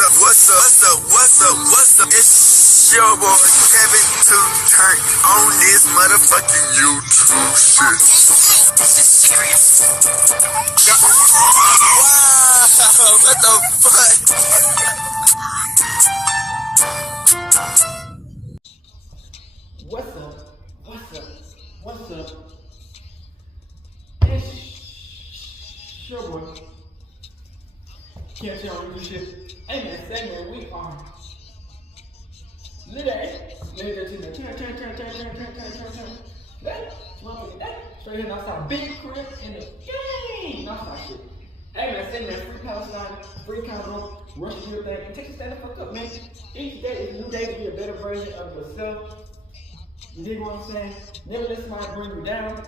What's up? It's your boy Kevin to turn on this motherfucking YouTube shit. This is serious. Wow, what the fuck? What's up? It's your boy. Can't tell me this shit. Hey man, segment, we are straight here outside, big crib in the game. Outside shit. Hey man, segment, free Palestine, free Congo, rush to your thing, and take a stand the fuck up, man. Each day is a new day to be a better version of yourself. You dig what I'm saying? Never let somebody bring you down.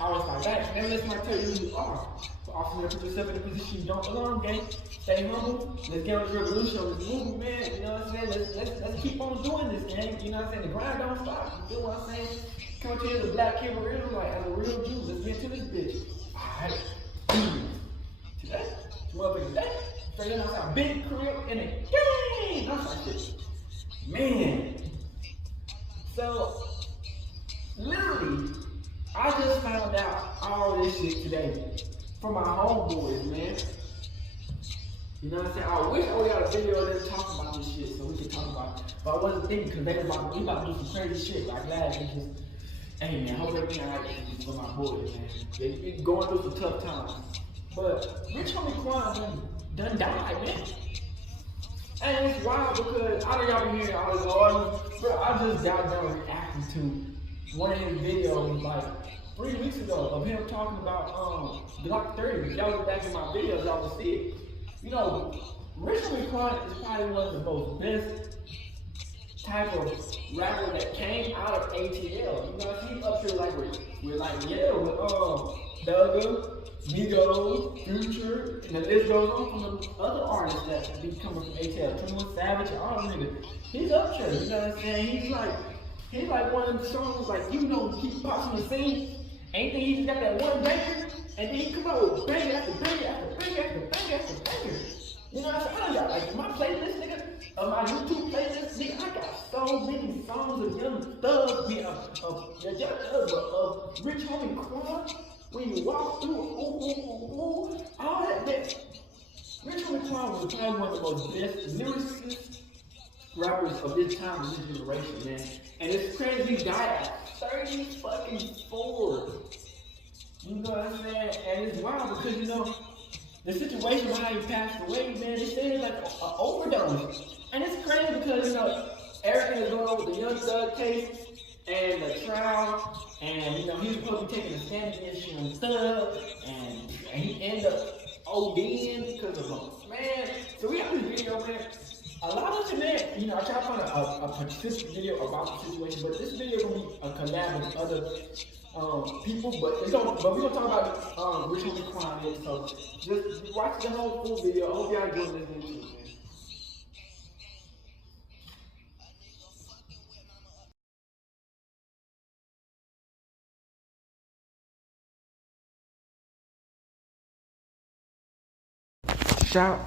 Always fight back. Never let somebody tell you who you are. So often put yourself in a position you don't belong, gang. Stay humble. Let's get on this revolution, on this movement, man. You know what I'm saying? Let's keep on doing this, gang. You know what I'm saying? The grind don't stop. You feel what I'm saying? Come to you as a black kid, real like as a real Jew. Let's get to this bitch. Alright. Today, motherfucking day. Straight in outside, big crib in the game. That's like shit. Man. So, literally, I just found out all this shit today from my homeboys, man. You know what I'm saying? I wish I would got a video of them talking about this shit so we could talk about it. But I wasn't thinking because they was about to do some crazy shit. Like last week, hey man, hope everything alright for my boys, man. They going through some tough times. But Rich Homie Quan done died, man. And it's wild because I know y'all been hearing all this noise, but I just got done reacting to one of his videos like 3 weeks ago of him talking about Glock 30. If y'all look back in my videos, y'all will see it. You know, Rich Homie Quan is probably one of the most best type of rapper that came out of ATL. You know, he's up here like with Thugger, Migos, Future, and the list goes on from the other artists that be coming from ATL, 21 Savage, and all them niggas. He's up there, you know what I'm saying? He's like one of the songs, like, you know, he pops on the scene, ain't think he just got that one banger, and then he come out with banger after banger after banger after banger after banger. You know what I'm saying? I got, like, my playlist, nigga, my YouTube playlist, nigga, I got so many songs of Young Thug, of Rich Homie Quan. When you walk through, all that, Rich Homie Quan was probably one of the most best lyricist rappers of this time, of this generation, man. And it's crazy, he died at 30 fucking 4. You know what I'm saying? And it's wild because, you know, the situation behind he passed away, man, they say it's like an overdose. And it's crazy because, you know, everything is going on with the Young Thug case and the trial, and you know, he was supposed to be taking a stand against Young Thug, and he ended up ODing because of him. Man, so we have this video, man. A lot of it, man, you know, I try to find a consistent video about the situation, but this video is going to be a collab with other people, but we're going to talk about Rich Homie Quan, so just watch the whole full video. I hope y'all enjoy this video, man.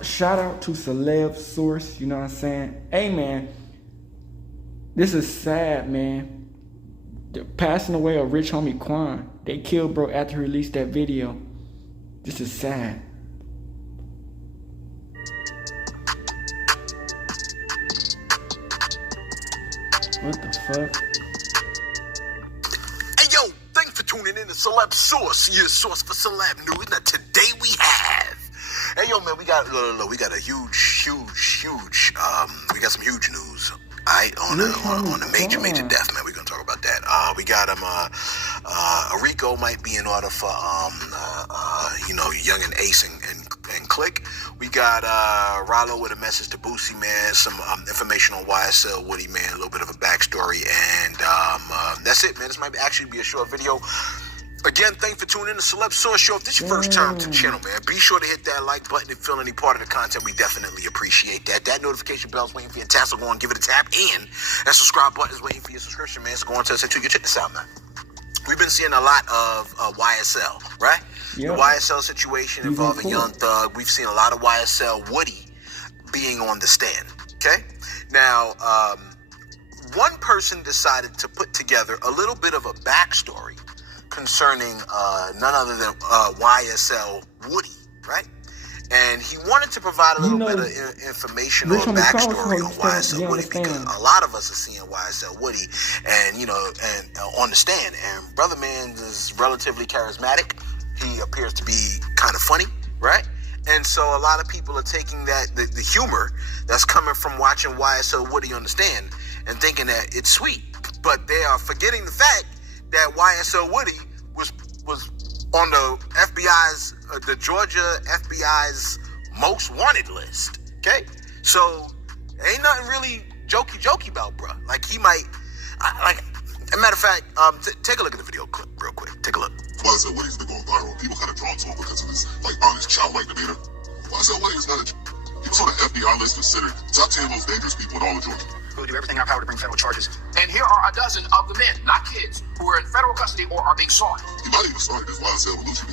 Shout out to Celeb Source, you know what I'm saying? Hey man, this is sad, man. The passing away of Rich Homie Quan. They killed bro after he released that video. This is sad. What the fuck? Hey yo, thanks for tuning in to Celeb Source, your source for celeb news. Now today we have, hey yo man, we got a huge, we got some huge news. On a major death, man. We're gonna talk about that. We got him. Rico might be in order for Young and Ace and Click. We got Rollo with a message to Boosie, man. Some information on YSL Woody, man. A little bit of a backstory, and that's it, man. This might actually be a short video. Again, thanks for tuning in to Celeb Source Show. If this is your first time to the channel, man, be sure to hit that like button and feel any part of the content. We definitely appreciate that. That notification bell is waiting for your tap, so go on, give it a tap. And that subscribe button is waiting for your subscription, man. So go on to us until you check this out, man. We've been seeing a lot of YSL, right? Yep. The YSL situation involving Young Thug. We've seen a lot of YSL Woody. being on the stand. Okay, now one person decided to put together a little bit of a backstory concerning none other than YSL Woody, right? And he wanted to provide a little bit of information or backstory on YSL Woody, because a lot of us are seeing YSL Woody and on the stand, and brother man is relatively charismatic. He appears to be kind of funny, right? And so a lot of people are taking that the humor that's coming from watching YSL Woody on the stand and thinking that it's sweet, but they are forgetting the fact that YSL Woody was on the FBI's, the Georgia FBI's most wanted list. Okay, so ain't nothing really jokey about, bruh. Like he might, as a matter of fact, take a look at the video clip real quick. Take a look. YSL Woody has been going viral. People kind of drawn to him because of his honest, childlike demeanor. YSL Woody is not a. He was on the FBI list considered top 10 most dangerous people in all of Georgia. We'll do everything in our power to bring federal charges. And here are a dozen of the men, not kids, who are in federal custody or are being sought. He might even started this YSL with Lucci.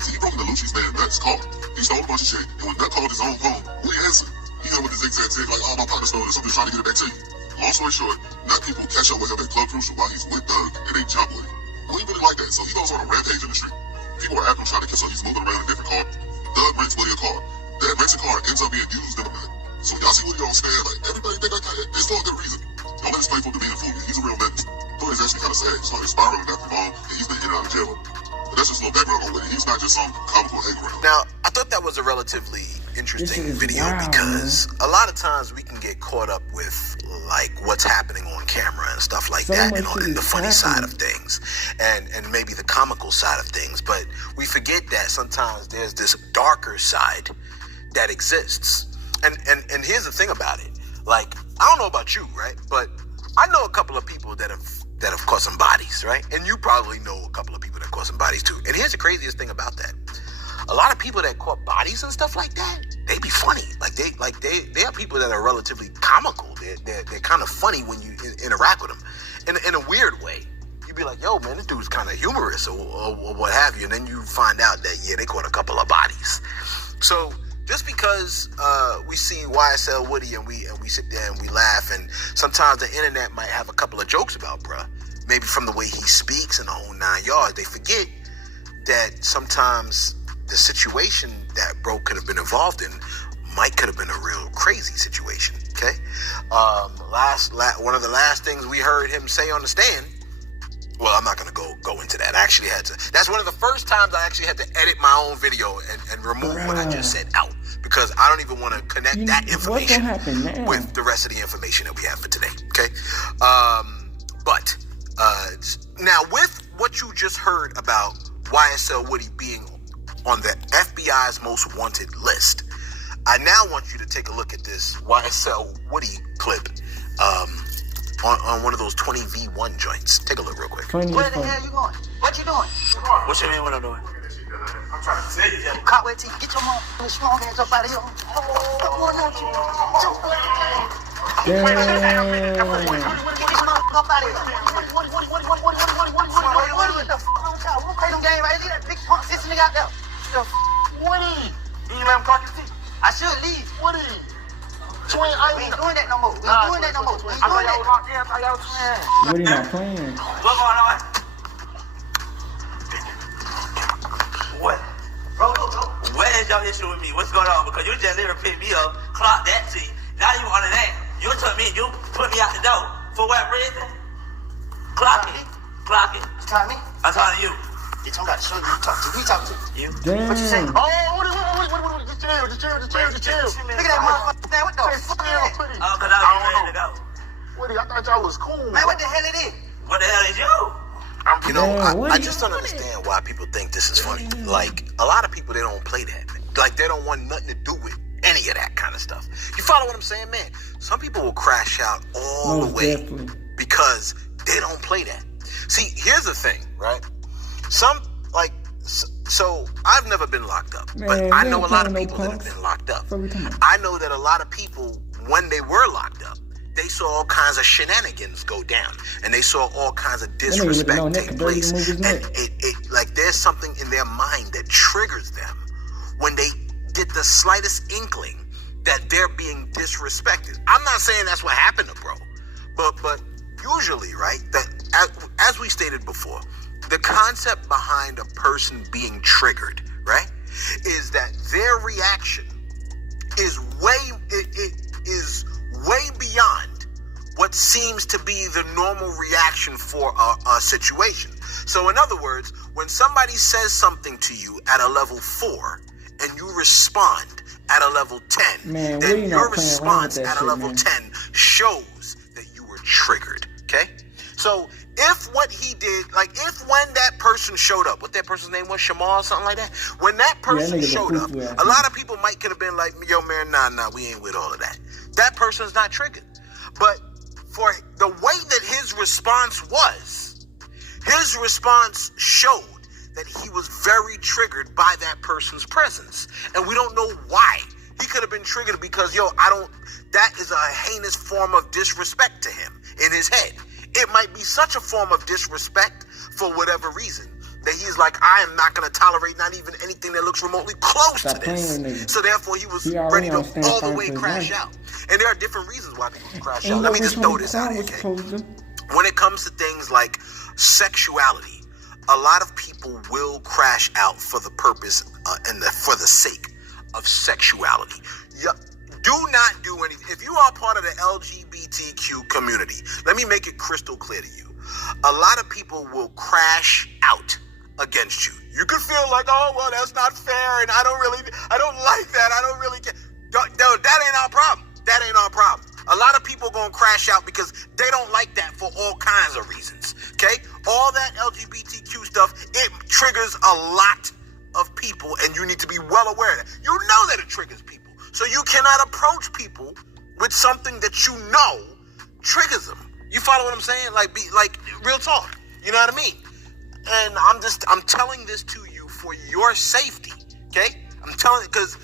See, he broke into Lucci's man Nutt's car. He stole a bunch of shit, and when Nutt called his own phone, Woody answered. He hit him with the zigzag like, oh, my partner stole this, I'm just trying to get it back to you. Long story short, Nutt people catch up with him at Club Crucial while he's with Doug, and they jump with him. Woody really like that, so he goes on a rampage in the street. People are after him trying to kill him, he's moving around in a different car. Doug rents Woody a car. That rented car ends up being used in a minute. So y'all see Woody on stand, like, everybody think I got it. It's for a good reason. Don't let his playful demeanor fool you. He's a real menace. Wody's actually kind of sad. He started spiraling after long, and he's been in and out of jail. But that's just a little background on Woody. He's not just some comical hang around. Now, I thought that was a relatively interesting video because a lot of times we can get caught up with like what's happening on camera and stuff like that, and on the funny side of things, and maybe the comical side of things. But we forget that sometimes there's this darker side that exists. And here's the thing about it. Like, I don't know about you, right? But I know a couple of people that have caught some bodies, right? And you probably know a couple of people that caught some bodies too. And here's the craziest thing about that. A lot of people that caught bodies and stuff like that, they be funny. They are people that are relatively comical. They're kind of funny when you interact with them in a weird way. You'd be like, yo, man, this dude's kind of humorous or what have you. And then you find out that, yeah, they caught a couple of bodies. So just because we see YSL Woody and we sit there and we laugh, and sometimes the internet might have a couple of jokes about bruh, maybe from the way he speaks and the whole 9 yards, they forget that sometimes the situation that bro could have been involved in could have been a real crazy situation. Okay, one of the last things we heard him say on the stand. Well, I'm not going to go into that. I actually had to. That's one of the first times I actually had to edit my own video and remove what I just said out, because I don't even want to connect that information with the rest of the information that we have for today. Okay, but now with what you just heard about YSL Woody being on the FBI's most wanted list, I now want you to take a look at this YSL Woody clip. On one of those 20v1 joints. Take a look real quick. Where the hell you going? What you doing? What you mean what I'm doing? I'm trying to tell you that. Cotway T, get your motherfucking strong ass up out of here. What's going on with you? Get this motherfucker up out of here. What the fuck on top? We'll play them game right there. That big punk sissy nigga out there. Woody, you ain't let him clock his teeth. I should leave. Woody. Twin, I We ain't doing that no more. We ain't doing that no more. We ain't I thought doing y'all was that. locked in. I thought y'all was twin. Woody not playing. What's going on? What? Bro. What is your issue with me? What's going on? Because you just literally picked me up, clocked that T. Now you on that. You took me, you put me out the door. For what reason? Clock it. Clock it. You talking to me? I'm talking to you. Bitch, I'm got to show you who you talk to. Who you talking to? You? Damn. What you say? Oh, what? Just chill. Look at that motherfucker. Man, what the fuck is that? Oh, because I was ready to go. Woody, I thought y'all was cool. Man, what the hell it is? What the hell is you? You know, Man, what I are just you don't understand why people think this is funny. Like, a lot of people, they don't play that. Like, they don't want nothing to do with any of that kind of stuff. You follow what I'm saying, man? Some people will crash out all Most the way definitely. because they don't play that. See, here's the thing, right? So I've never been locked up, Man, but I we know a ain't lot of playing people no that have punks. been locked up. What we talking about? I know that a lot of people, when they were locked up, they saw all kinds of shenanigans go down, and they saw all kinds of nigga with the disrespect no neck take could barely place, move his and neck. it like there's something in their mind that triggers them when they get the slightest inkling that they're being disrespected. I'm not saying that's what happened to bro, but usually, right, that as we stated before, the concept behind a person being triggered, right, is that their reaction is way beyond what seems to be the normal reaction for a situation. So in other words, when somebody says something to you at a level 4 and you respond at a level 10, then your response at a level 10 shows that you were triggered, okay? So if what he did, like if when that person showed up, what that person's name was, Shamar or something like that, when that person showed up, a lot of people could have been like, yo man, nah, we ain't with all of that. That person's not triggered. But for the way that his response was, his response showed that he was very triggered by that person's presence. And we don't know why. He could have been triggered because, that is a heinous form of disrespect to him in his head. It might be such a form of disrespect for whatever reason that he's like, I am not going to tolerate not even anything that looks remotely close to this. So therefore he was ready to all the way crash out. And there are different reasons why people crash out. Let me just throw this out here, okay? When it comes to things like sexuality, a lot of people will crash out for the purpose for the sake of sexuality. Do not do anything. If you are part of the LGBTQ community, let me make it crystal clear to you. A lot of people will crash out against you. You could feel like, oh, well, that's not fair, and I don't like that. I don't really care. No, that ain't our problem. That ain't our problem. A lot of people gonna crash out because they don't like that for all kinds of reasons, okay? All that LGBTQ stuff, it triggers a lot of people, and you need to be well aware of that. You know that it triggers people. So you cannot approach people with something that you know triggers them. You follow what I'm saying? Like real talk. You know what I mean? And I'm telling this to you for your safety, okay? I'm telling it because,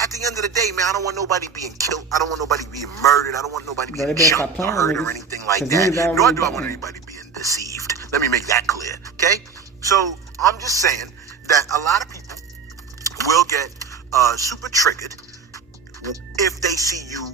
at the end of the day, man, I don't want nobody being killed. I don't want nobody being murdered. I don't want nobody being jumped or hurt or anything like that. Nor do I want anybody being deceived. Let me make that clear, okay? So I'm just saying that a lot of people will get super triggered if they see you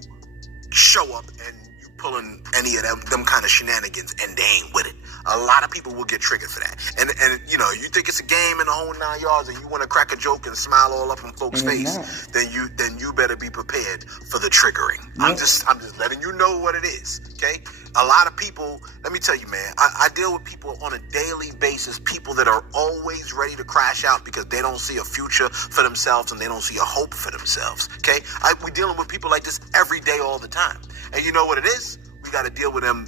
show up and you pulling any of them kind of shenanigans and they ain't with it. A lot of people will get triggered for that. And you think it's a game in the whole 9 yards and you want to crack a joke and smile all up in folks' face, then you better be prepared for the triggering. Yep. I'm just letting you know what it is, okay? A lot of people, let me tell you, man, I deal with people on a daily basis, people that are always ready to crash out because they don't see a future for themselves and they don't see a hope for themselves, okay? We're dealing with people like this every day, all the time. And you know what it is? We got to deal with them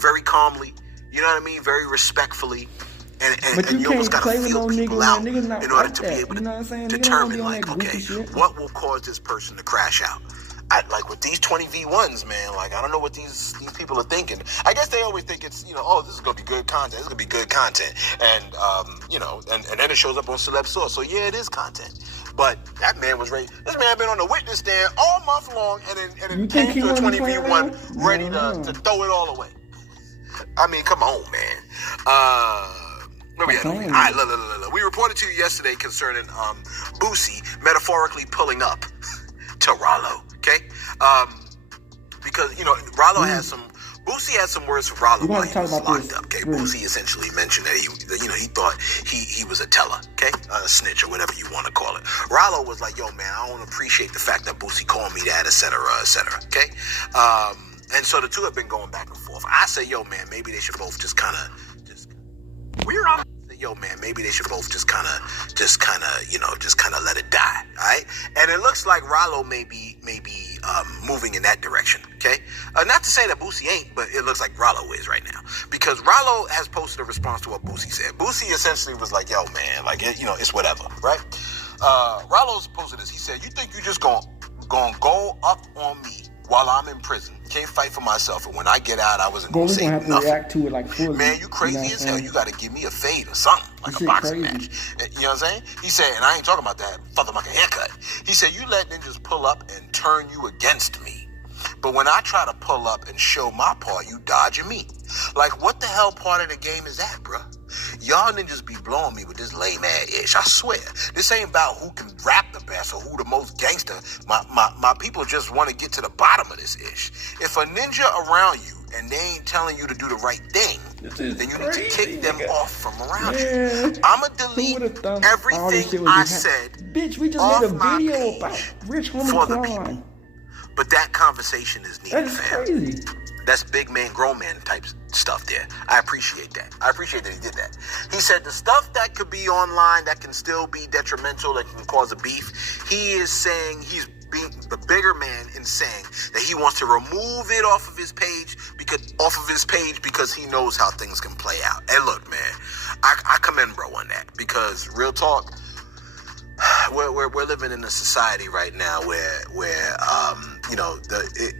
very calmly, you know what I mean? Very respectfully. And you almost got to feel people out in order to be able to determine, like, okay, what will cause this person to crash out? Like with these 20v1s, man, like I don't know what these people are thinking. I guess they always think it's, this is gonna be good content. This is gonna be good content, and and then it shows up on Celeb Source. So yeah, it is content. But that man was ready. This man been on the witness stand all month long, and then came to a 20v1 ready to throw it all away. I mean, come on, man. Where we at? All right, look. We reported to you yesterday concerning Boosie metaphorically pulling up to Rollo. Okay, because Rollo Boosie had some words for Rollo while he was locked up. Okay, Boosie essentially mentioned that he thought he was a teller, okay, a snitch or whatever you want to call it. Rollo was like, yo man, I don't appreciate the fact that Boosie called me that, etc., okay. And so the two have been going back and forth. I say, yo man, maybe they should both just kind of we're on. Yo man, maybe they should both just kind of let it die, all right? And it looks like Rollo may be moving in that direction, okay? Not to say that Boosie ain't, but it looks like Rollo is right now, because Rollo has posted a response to what Boosie said. Boosie essentially was like, yo man, like it's whatever, right? Rollo's posted this. He said, you think you just gonna go up on me while I'm in prison? Can't fight for myself, and when I get out, I wasn't gonna say nothing. React to it like fully. Man, you crazy as hell. You gotta give me a fade or something, like a boxing match. You know what I'm saying? He said, and I ain't talking about that fucking like a haircut. He said, you let ninjas pull up and turn you against me, but when I try to pull up and show my part, you dodging me. Like, what the hell part of the game is that, bruh? Y'all ninjas be blowing me with this lame ass ish. I swear. This ain't about who can rap the best or who the most gangster. My people just want to get to the bottom of this ish. If a ninja around you and they ain't telling you to do the right thing, then you need to kick them off from around you. I'ma delete everything I said. Bitch, we just made a video about Rich Homie for the Quan. people. But that conversation is needed, That's fam. crazy. That's big man, grown man type stuff there. I appreciate that. I appreciate that he did that. He said the stuff that could be online that can still be detrimental, that can cause a beef, he is saying he's being the bigger man in saying that he wants to remove it off of his page because he knows how things can play out. And look, man, I commend bro on that because real talk, we're living in a society right now where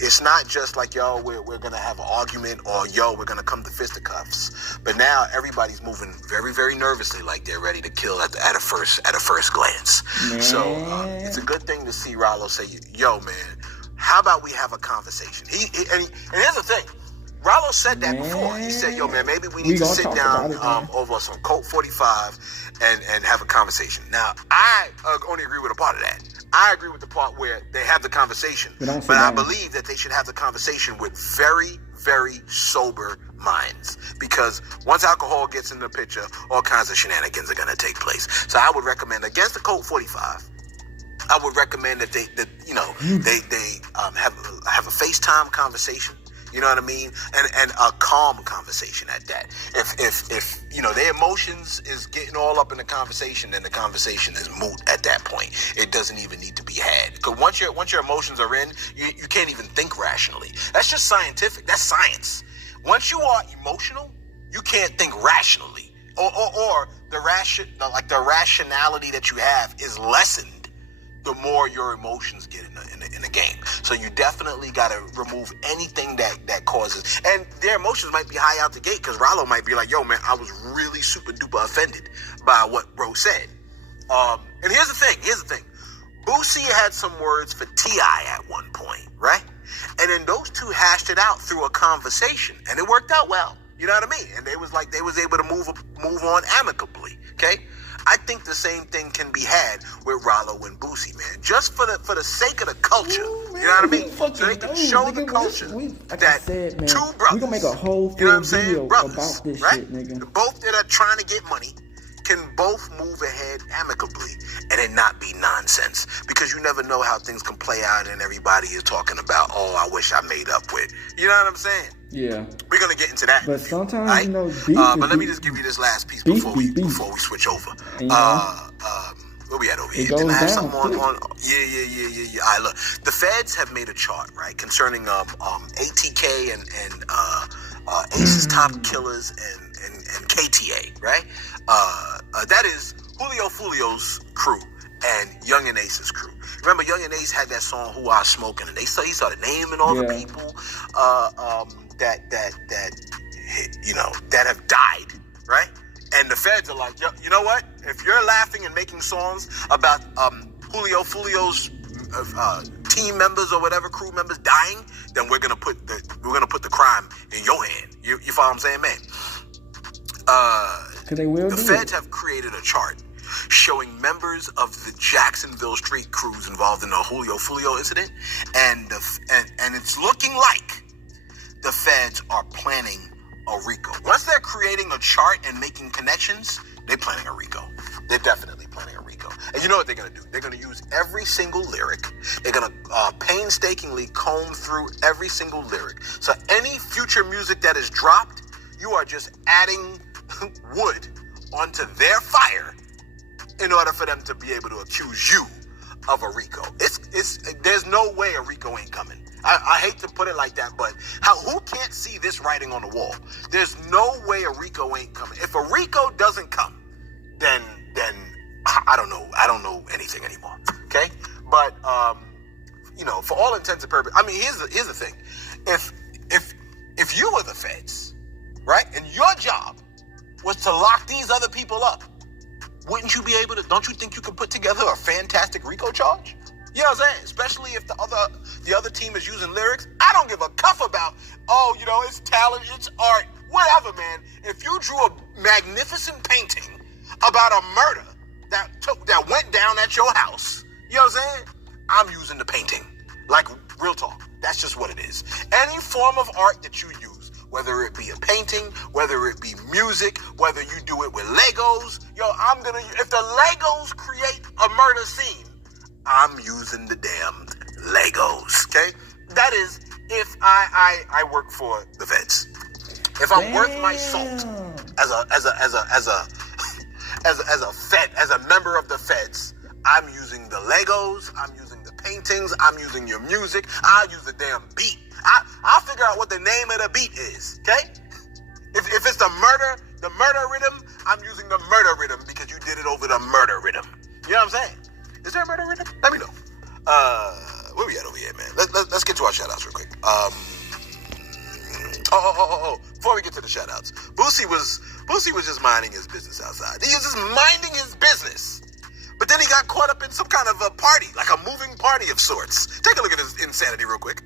it's not just like, yo, we're gonna have an argument or yo, we're gonna come to fisticuffs, but now everybody's moving very, very nervously, like they're ready to kill at a first glance. Man. So it's a good thing to see Rollo say, yo, man, how about we have a conversation? And here's the thing. Rollo said that before. He said, yo, man, maybe we need to sit down over some Colt 45 and have a conversation. Now, I only agree with a part of that. I agree with the part where they have the conversation. But I believe that they should have the conversation with very, very sober minds. Because once alcohol gets in the picture, all kinds of shenanigans are going to take place. So I would recommend, against the Colt 45, I would recommend that they have a FaceTime conversation. You know what I mean? And a calm conversation at that. If their emotions is getting all up in the conversation, then the conversation is moot at that point. It doesn't even need to be had. Because once your emotions are in, you can't even think rationally. That's just scientific. That's science. Once you are emotional, you can't think rationally. Or the rationality that you have is lessened the more your emotions get in the game. So you definitely got to remove anything that causes. And their emotions might be high out the gate because Rollo might be like, yo, man, I was really super duper offended by what bro said. And here's the thing. Boosie had some words for T.I. at one point, right? And then those two hashed it out through a conversation, and it worked out well. You know what I mean? And they was able to move on amicably, okay? I think the same thing can be had with Rollo and Boosie, man. Just for the sake of the culture. You know what I mean? So they can show the culture that two brothers, we gonna make a whole video about this right? shit, nigga. Both that are trying to get money can both move ahead amicably and it not be nonsense. Because you never know how things can play out and everybody is talking about, oh, I wish I made up with. You know what I'm saying? Yeah. We're going to get into that. But sometimes, right? But let me just give you this last piece before we switch over. Where we at over here? Didn't I have something on? Yeah. All right, look. The feds have made a chart, right, concerning ATK and Ace's top killers and KTA, right? That is Julio Fulio's crew and Young and Ace's crew. Remember, Young and Ace had that song "Who I Smoking," and he started naming all the people that have died, right? And the feds are like, you know what? If you're laughing and making songs about Julio Fulio's team members or whatever crew members dying, then we're gonna put the crime in your hand. You follow what I'm saying, man? The feds have created a chart showing members of the Jacksonville street crews involved in the Julio Fulio incident, and it's looking like the feds are planning a RICO. Once they're creating a chart and making connections, they're planning a RICO. They're definitely planning a RICO. And you know what they're going to do? They're going to use every single lyric. They're going to painstakingly comb through every single lyric. So any future music that is dropped, you are just adding wood onto their fire in order for them to be able to accuse you of a RICO. There's no way a RICO ain't coming. I hate to put it like that, but who can't see this writing on the wall? There's no way a RICO ain't coming. If a RICO doesn't come, then I don't know anything anymore. Okay? But for all intents and purposes, I mean, here's the thing. If you were the feds, right, and your job was to lock these other people up, wouldn't you be able to? Don't you think you could put together a fantastic RICO charge? You know what I'm saying? Especially if the other team is using lyrics. I don't give a cuff about, it's talent, it's art. whatever, man. If you drew a magnificent painting about a murder that went down at your house, you know what I'm saying? I'm using the painting. Like, real talk. That's just what it is. Any form of art that you use, whether it be a painting, whether it be music, whether you do it with Legos, if the Legos create a murder scene, I'm using the damn Legos, okay? That is if I work for the feds. If I'm worth my salt as a member of the feds, I'm using the Legos, I'm using the paintings, I'm using your music, I'll use the damn beat. I'll figure out what the name of the beat is, okay? If it's the murder rhythm, I'm using the murder rhythm because you did it over the murder rhythm. You know what I'm saying? Is there a murder rhythm? Let me know. Where we at over here, man? Let's get to our shout-outs real quick. Before we get to the shout-outs, Boosie was just minding his business outside. He was just minding his business. But then he got caught up in some kind of a party, like a moving party of sorts. Take a look at his insanity real quick.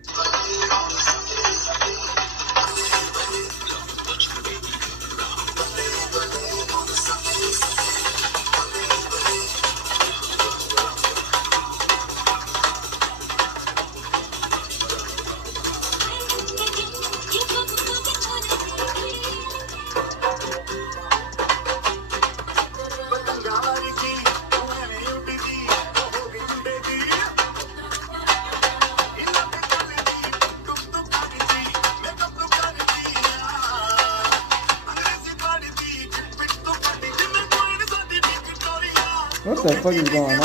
What the fuck is going on?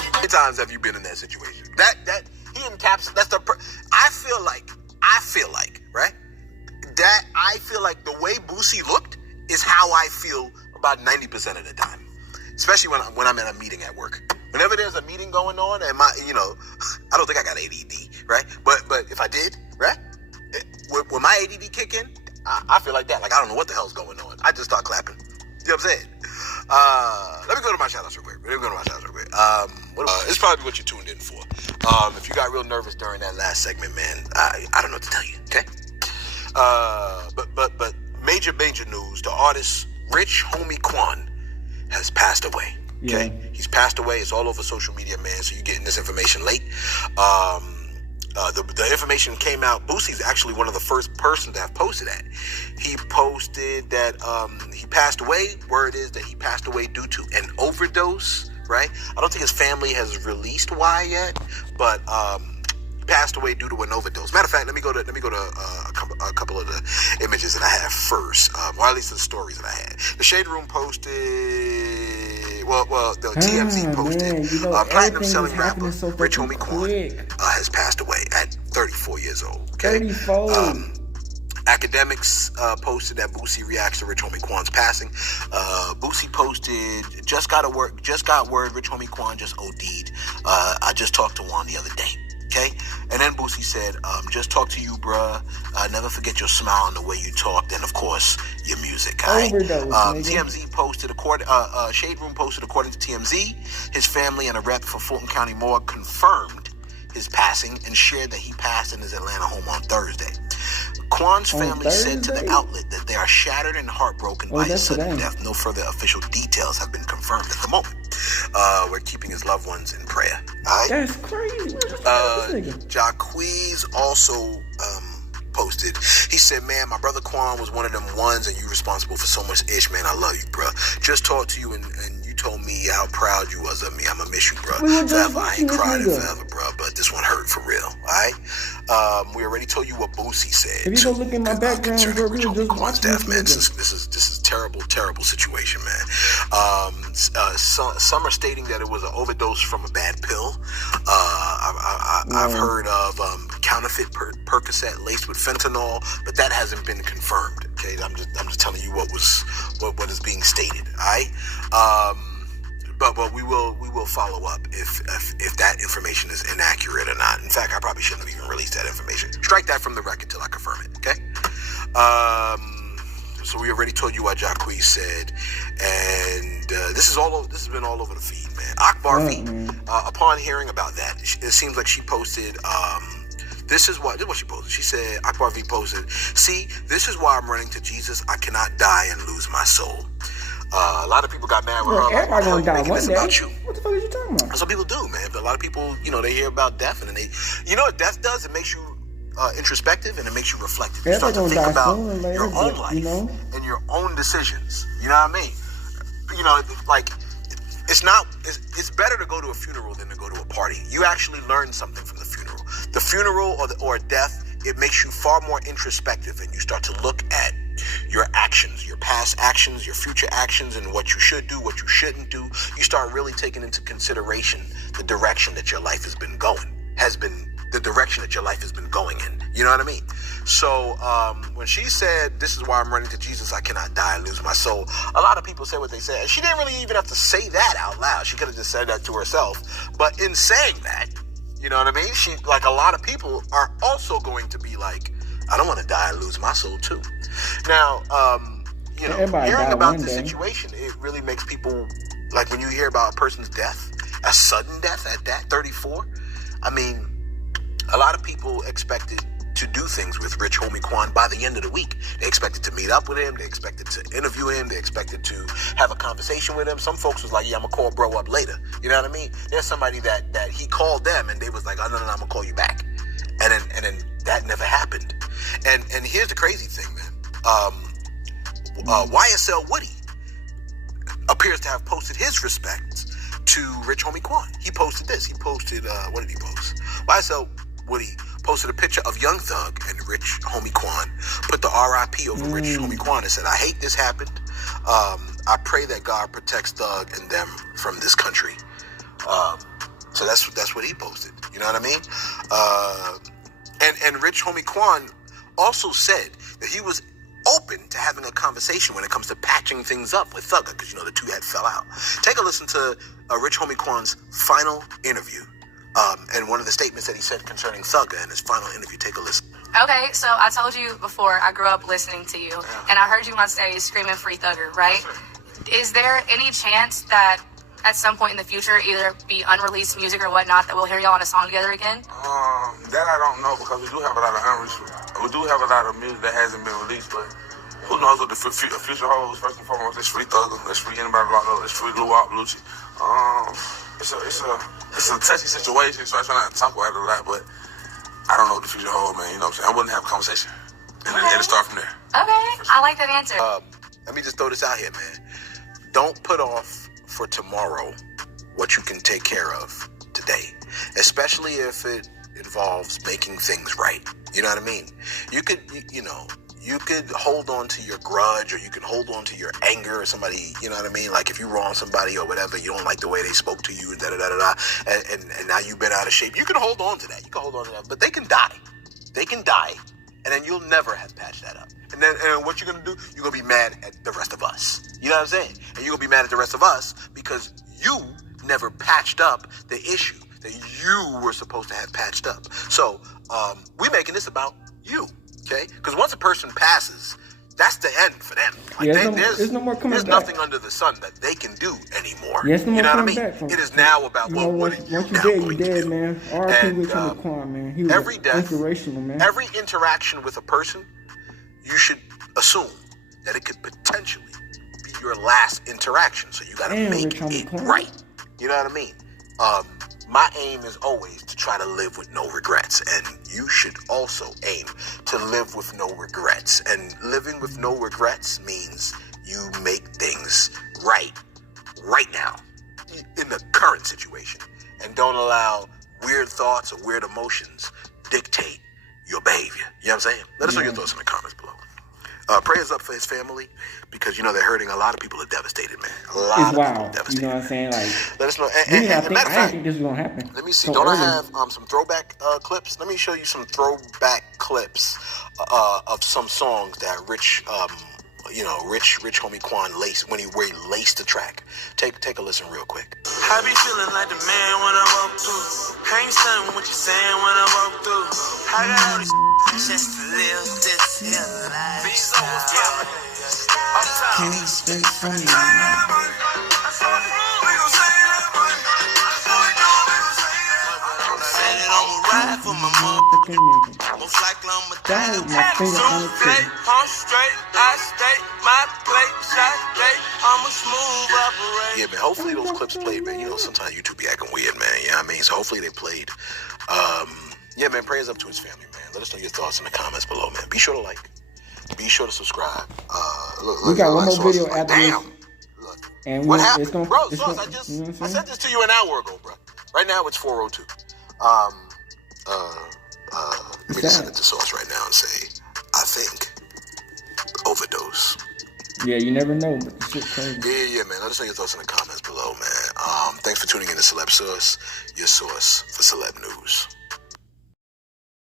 How many times have you been in that situation? That he encapsulates. That's the. I feel like, right? That I feel like the way Boosie looked is how I feel about 90% of the time, especially when I'm at a meeting at work. Whenever there's a meeting going on, and I don't think I got ADD, right? But if I did, right? When my ADD kick in, I feel like that. Like I don't know what the hell's going on. I just start clapping. You know what I'm saying? Let me go to my shout-outs real quick. It's probably what you tuned in for. If you got real nervous during that last segment, man, I don't know what to tell you. Okay. But major news: the artist Rich Homie Quan has passed away. Okay, yeah. He's passed away. It's all over social media, man. So you're getting this information late. The information came out. Boosie's actually one of the first person to have posted that. He posted that he passed away. Word is that he passed away due to an overdose. Right? I don't think his family has released why yet, but he passed away due to an overdose. Matter of fact, let me go to a couple of the images that I have first, or at least the stories that I had. The Shade Room posted. Well, the TMZ posted. Man, Platinum selling rapper so Rich Homie Quan has passed away at 34 years old. Okay. 34. Academics posted that Boosie reacts to Rich Homie Quan's passing. Boosie posted, just got word Rich Homie Quan just OD'd. I just talked to Quan the other day. Okay? And then Boosie said, just talk to you, bruh. Never forget your smile and the way you talked, and of course, your music. Right? TMZ posted, Shade Room posted, according to TMZ, his family and a rep for Fulton County Morgue confirmed his passing and shared that he passed in his Atlanta home on Thursday. Quan's family said to the outlet that they are shattered and heartbroken by his sudden death. No further official details have been confirmed at the moment. We're keeping his loved ones in prayer. All right? That's crazy. Jacquees also posted. He said, man, my brother Quan was one of them ones, and you responsible for so much ish, man. I love you, bro. Just talked to you and you told me how proud you was of me. I'ma miss you, bro. Forever. I ain't cried forever, bro, but this one hurt for real. All right? We already told you what Boosie said. If you go look in my background, bro, Rich Homie Quan's death, man. This is terrible situation, man. Some are stating that it was an overdose from a bad pill. I've heard of counterfeit Percocet laced with fentanyl, but that hasn't been confirmed. Okay, I'm just telling you what is being stated. All right. But we will follow up if that information is inaccurate or not. In fact, I probably shouldn't have even released that information. Strike that from the record till I confirm it. Okay. So we already told you what Jacquees said, and this has been all over the feed, man. Akbar V, upon hearing about that, it seems like she posted. This is what she posted. She said, Akbar V posted, "See, this is why I'm running to Jesus. I cannot die and lose my soul." A lot of people got mad with her. Everybody gonna die one day. About you. What the fuck are you talking about? Some people do, man. But a lot of people, they hear about death, and you know what death does? It makes you introspective, and it makes you reflective. You start to think about your own life and your own decisions. You know what I mean? Like it's better to go to a funeral than to go to a party. You actually learn something from the funeral. The funeral or death, it makes you far more introspective, and you start to look at your actions, your past actions, your future actions, and what you should do, what you shouldn't do. You start really taking into consideration the direction that your life has been going in. You know what I mean? So when she said, "This is why I'm running to Jesus, I cannot die and lose my soul," a lot of people said what they said. And she didn't really even have to say that out loud. She could have just said that to herself. But in saying that, you know what I mean? She, like a lot of people, are also going to be like, "I don't want to die and lose my soul too." Now, hearing about this situation, it really makes people, like when you hear about a person's death, a sudden death at that, 34, I mean, a lot of people expected to do things with Rich Homie Quan by the end of the week. They expected to meet up with him. They expected to interview him. They expected to have a conversation with him. Some folks was like, "Yeah, I'm going to call bro up later." You know what I mean? There's somebody that he called them, and they was like, "Oh, no, I'm going to call you back." And then that never happened. And here's the crazy thing, man. YSL Woody appears to have posted his respects to Rich Homie Quan. He posted this. He posted, what did he post? YSL Woody posted a picture of Young Thug and Rich Homie Quan, put the RIP over Rich Homie Quan, and said, "I hate this happened. I pray that God protects Thug and them from this country." So that's what he posted. You know what I mean? And Rich Homie Quan also said that he was open to having a conversation when it comes to patching things up with Thugger, because the two had fell out. Take a listen to Rich Homie Quan's final interview, and one of the statements that he said concerning Thugger in his final interview. Take a listen. Okay, so I told you before, I grew up listening to you, and I heard you on stage screaming "Free Thugger," right? Is there any chance that at some point in the future, either be unreleased music or whatnot, that we'll hear y'all on a song together again? That I don't know, because we do have a lot of music that hasn't been released, but who knows what the future holds. First and foremost, let's free Thugger, let's free anybody locked up, let's free Lou Wop, Lucci. It's a touchy situation, so I try not to talk about it a lot, but I don't know what the future holds, man. You know what I'm saying? I wouldn't have a conversation, and then start from there. Okay, I like that answer. Let me just throw this out here, man. Don't put off for tomorrow what you can take care of today, especially if it involves making things right. You know what I mean? You could hold on to your grudge, or you can hold on to your anger, or somebody, you know what I mean? Like if you wrong somebody or whatever, you don't like the way they spoke to you, and and now you've been out of shape. You can hold on to that. But they can die. And then you'll never have patched that up. And then what you're going to do, you're going to be mad at the rest of us. You know what I'm saying? And you're going to be mad at the rest of us because you never patched up the issue that you were supposed to have patched up. So we're making this about you, okay? Because once a person passes, that's the end for them. Like there's no more coming There's back. nothing under the sun that they can do anymore. Yeah, no more you know what I coming mean? back from, it is now about what are you now going to do. Man. R.I.P. Rich Homie Quan, man. He was every death, inspirational, man. Every interaction with a person, you should assume that it could potentially be your last interaction. So you got to make it right. You know what I mean? My aim is always to try to live with no regrets, and you should also aim to live with no regrets. And living with no regrets means you make things right now in the current situation, and don't allow weird thoughts or weird emotions dictate your behavior. You know what I'm saying? Let us know your thoughts in the comments below. Prayers up for his family, because they're hurting. A lot of people are devastated, man. A lot of people are devastated. You know what I'm saying? Like, let us know. I didn't think this was gonna happen. Let me see. Don't I have some throwback clips? Let me show you some throwback clips of some songs that Rich Homie Quan laced where he laced the track. Take a listen real quick. I be feeling like the man when I walk through. I ain't saying what you saying when I walk through. I got all these just to live this here life. came straight from the For my motherfucking nigga. most likely I'ma That is my finger on the trigger. I'm straight, I stay, my plate, shot date, I'm a smooth operator. Yeah, man, hopefully those clips played, man. You know, sometimes YouTube be acting weird, man. You know what I mean? So hopefully they played. Yeah, man, prayers up to his family, man. Let us know your thoughts in the comments below, man. Be sure to like. Be sure to subscribe. We got one more video like, after this. Look, And what happened? Bro, I you know what I I'm said this to you an hour ago, bro. Right now it's 4:02. Let me just send it to Sauce right now and say, I think overdose. Yeah, you never know, but the shit crazy. Yeah, man. Let us know your thoughts in the comments below, man. Thanks for tuning in to Celeb Source, your source for celeb news.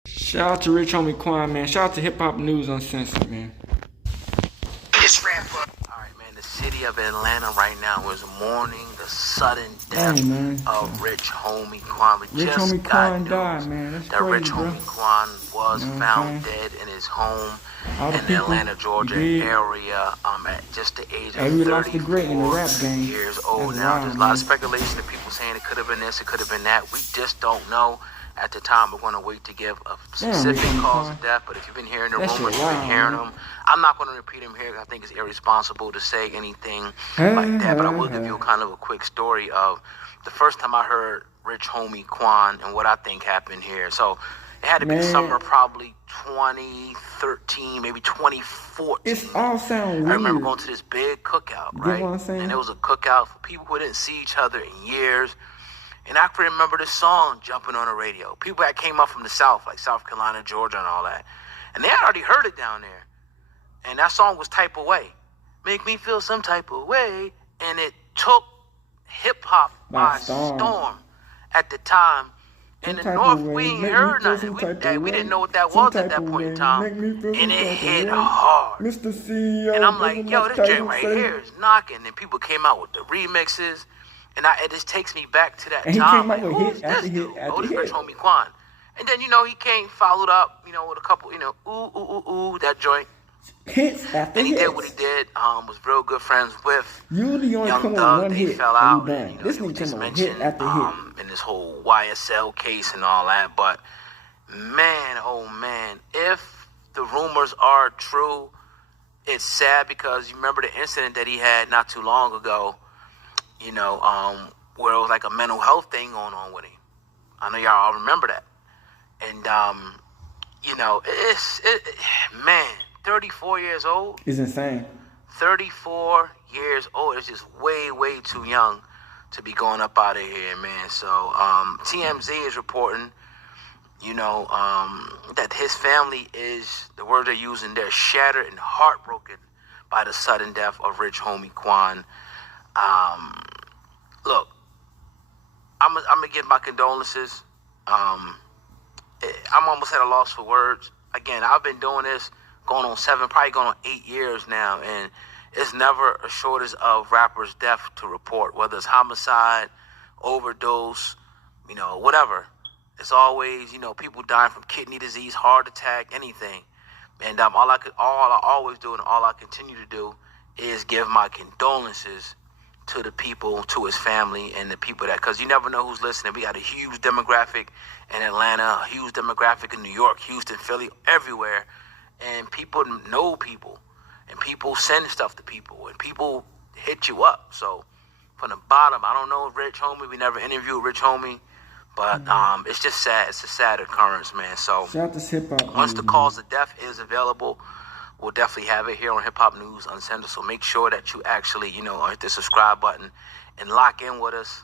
Shout out to Rich Homie Quan, man. Shout out to Hip Hop News Uncensored, man. Alright, man, the city of Atlanta right now is mourning the sudden death of Rich Homie Quan. We Rich just Homie got Quan news died, man. That's that crazy, Rich bro. Homie Quan was You know what I'm found saying? dead in his home All the in the people Atlanta, Georgia he did. area at just the age of Hey, we lost the 34 great in the rap game. years old That's now. wild, There's a lot of man. speculation of people saying it could have been this, it could have been that. We just don't know. At the time, we're going to wait to give a specific Rich Homie cause Quan. of death. But if you've been hearing the That rumors, shit you've been wild, hearing man. them. I'm not going to repeat them here. I think it's irresponsible to say anything like that. But I will give you kind of a quick story of the first time I heard Rich Homie Quan and what I think happened here. So it had to be Man. summer probably 2013, maybe 2014. It's all sound weird. I remember going to this big cookout, You get right? what I'm saying? And it was a cookout for people who didn't see each other in years. And I can remember this song jumping on the radio. People that came up from the South, like South Carolina, Georgia, and all that. And they had already heard it down there. And that song was Type of Way. Make me feel some type of way. And it took hip-hop by storm at the time. In the North, we ain't heard nothing. We didn't know what that was at that point in time. And it hit hard. Mr. CEO, And I'm like, yo, this joint right here is knocking. And people came out with the remixes. And it just takes me back to that And he time. came out Like, with who's hit after this hit dude? after Oh, this hit. Rich Homie Quan. And then, he came, followed up, with a couple, ooh, ooh, ooh, ooh, that joint. Hits after And he hits. did what he did, was real good friends with Usually you only Young come with Thug. one They hit fell and out. you And, done. This he was nigga just came with hit mentioned after hit. in this whole YSL case and all that. But, man, oh, man, if the rumors are true, it's sad because you remember the incident that he had not too long ago, where it was like a mental health thing going on with him. I know y'all all remember that. And, man, 34 years old. It's insane. 34 years old. It's just way, way too young to be going up out of here, man. So, TMZ is reporting, that his family is, the word they're using, they're shattered and heartbroken by the sudden death of Rich Homie Quan. Look, I'm gonna give my condolences. I'm almost at a loss for words. Again, I've been doing this going on 8 years now, and it's never a shortage of rappers' death to report, whether it's homicide, overdose, whatever. It's always, people dying from kidney disease, heart attack, anything. And all I always do and all I continue to do is give my condolences to the people, to his family, and the people because you never know who's listening. We got a huge demographic in Atlanta, a huge demographic in New York, Houston, Philly, everywhere. And people know people, and people send stuff to people, and people hit you up. So from the bottom, I don't know Rich Homie. We never interviewed Rich Homie, but it's just sad. It's a sad occurrence, man. So Shout out to Hip Hop. once the cause of death is available, we'll definitely have it here on Hip Hop News Uncensored. So make sure that you actually, hit the subscribe button and lock in with us.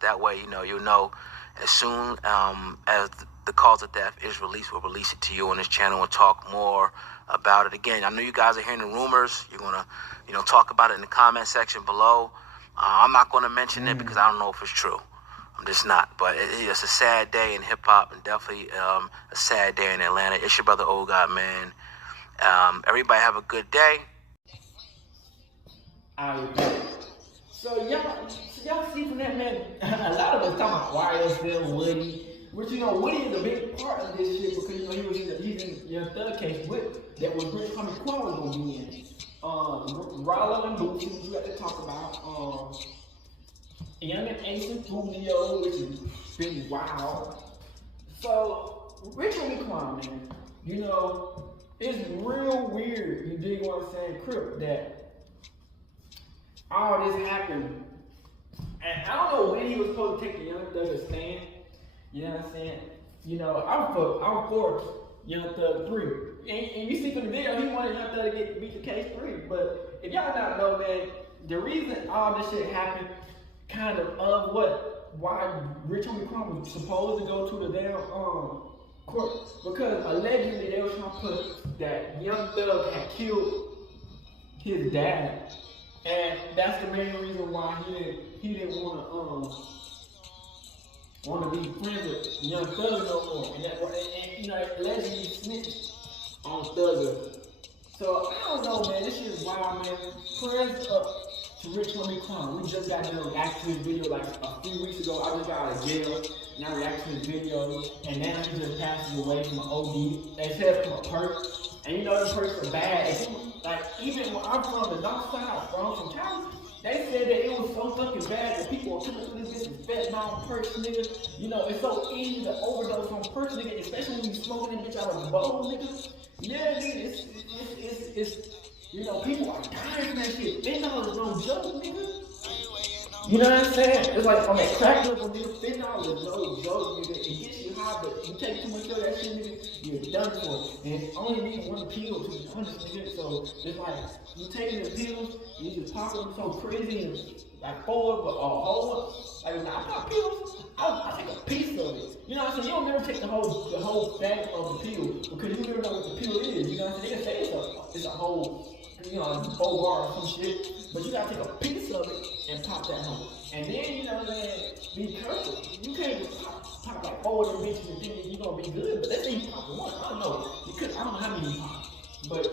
That way, you'll know as soon as the cause of death is released. We'll release it to you on this channel and talk more about it. Again, I know you guys are hearing the rumors. You're going to, talk about it in the comment section below. I'm not going to mention it because I don't know if it's true. I'm just not. But it's a sad day in hip-hop and definitely a sad day in Atlanta. It's your brother, Old God, man. Everybody have a good day. So y'all see from that, man, a lot of us talking about YSL, Woody, which Woody is a big part of this shit because he's in Young Thug case with that was Rich Homie Quan was gonna be in. Rollo and Boosie, which we got to talk about. Young and Ace and Julio, which has been wild. So, Rich Homie Quan, man, you know, it's real weird, you dig what I'm saying, Crip, that all this happened. And I don't know when he was supposed to take the Young Thug stand. You know what I'm saying? You know, I'm for Young Thug 3. And you see from the video, he wanted Young Thug to beat the case 3. But if y'all not know, man, the reason all this shit happened, kind of why Rich Homie Quan was supposed to go to the damn court, because allegedly they were trying to put that Young Thug had killed his dad, and that's the main reason why he didn't want to be friends with Young Thug no more, and you know, allegedly he snitched on Thugger. So I don't know, man. This shit is wild, man. Prayers up to Rich Homie Quan. We just got done reacting to his video like a few weeks ago. I just got out of jail. Now reacting to his video, and now he just passes away from an OD. They said from a perk, and you know the perks are bad. Like even when I'm from the north side, from Cali, they said that it was so fucking bad that people were coming through this bitch with fentanyl perks, nigga. You know, it's so easy to overdose on perks, nigga, especially when you smoking that bitch out of a bowl, nigga. Yeah, nigga, it's you know, people are dying from that shit. Fentanyl is no joke, nigga. You know what I'm saying? It's like on that crack level, nigga, fentanyl is no joke, nigga. It gets you high, but you take too much of that shit, nigga, you're done for. And it only needs one pill to be honest, nigga. So it's like you taking the pills, you just popping them so crazy and like four, but a whole. Like when I pop pills, I take a piece of it. You know what I'm saying? You don't never take the whole bag of the pill because you never know what the pill is. You know what I'm saying? They can say it's a whole. You know, 4 bar or some shit, but you gotta take a piece of it and pop that home. And then, you know what I'm saying, be careful. You can't just pop like 4 of them bitches and think that you're gonna be good, but let's say you pop one. I don't know. I don't know how many you pop. But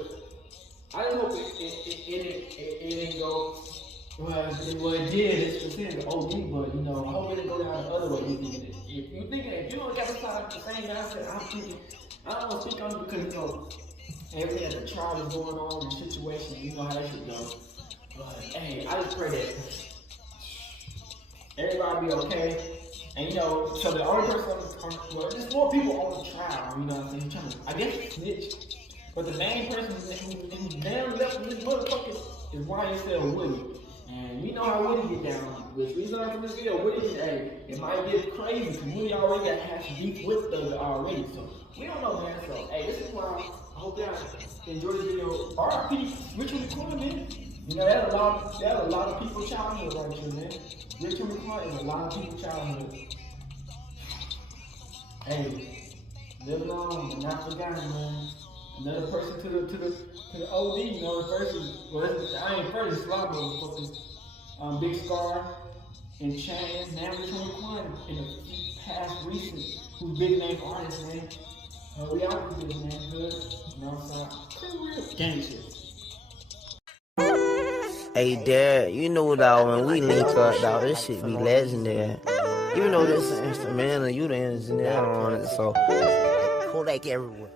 I just hope it didn't go, well, it did, it's considered OD, but you know, I hope it didn't go down the other way. If you don't got to start the same mindset, I'm thinking, I don't want to speak on it because, you know, every other trial is going on in the situation, you know how that shit goes. But hey, I just pray that everybody be okay. And you know, so the only person, well, there's more people on the trial, you know what I'm saying? Trying to, I guess, snitch. But the main person who's damn left in this motherfucker is YSL Woody. And we know how Woody get down. Which we learned from this video, Woody, hey, it might get crazy because Woody already got half beef with Thugger already. So we don't know, man. So hey, this is why I hope y'all enjoy the video. R.I.P. Rich Homie Quan, man. You know, that's a lot of people's childhood right here, man. Rich Homie Quan is a lot of people's childhood. Hey, live long but not forgotten, man. Another person to the OD, you know, I ain't first, it's a lot of motherfuckers. Big Scar and Chad, now Rich Homie Quan in the past recent, who's big name artists, man. We out with this, man. Good. Northside. Gangster. Hey, Dad, you know, dawg, when we link up, dawg, this shit be legendary. You know this instrumental, you the engineer on it, so Kodak everywhere.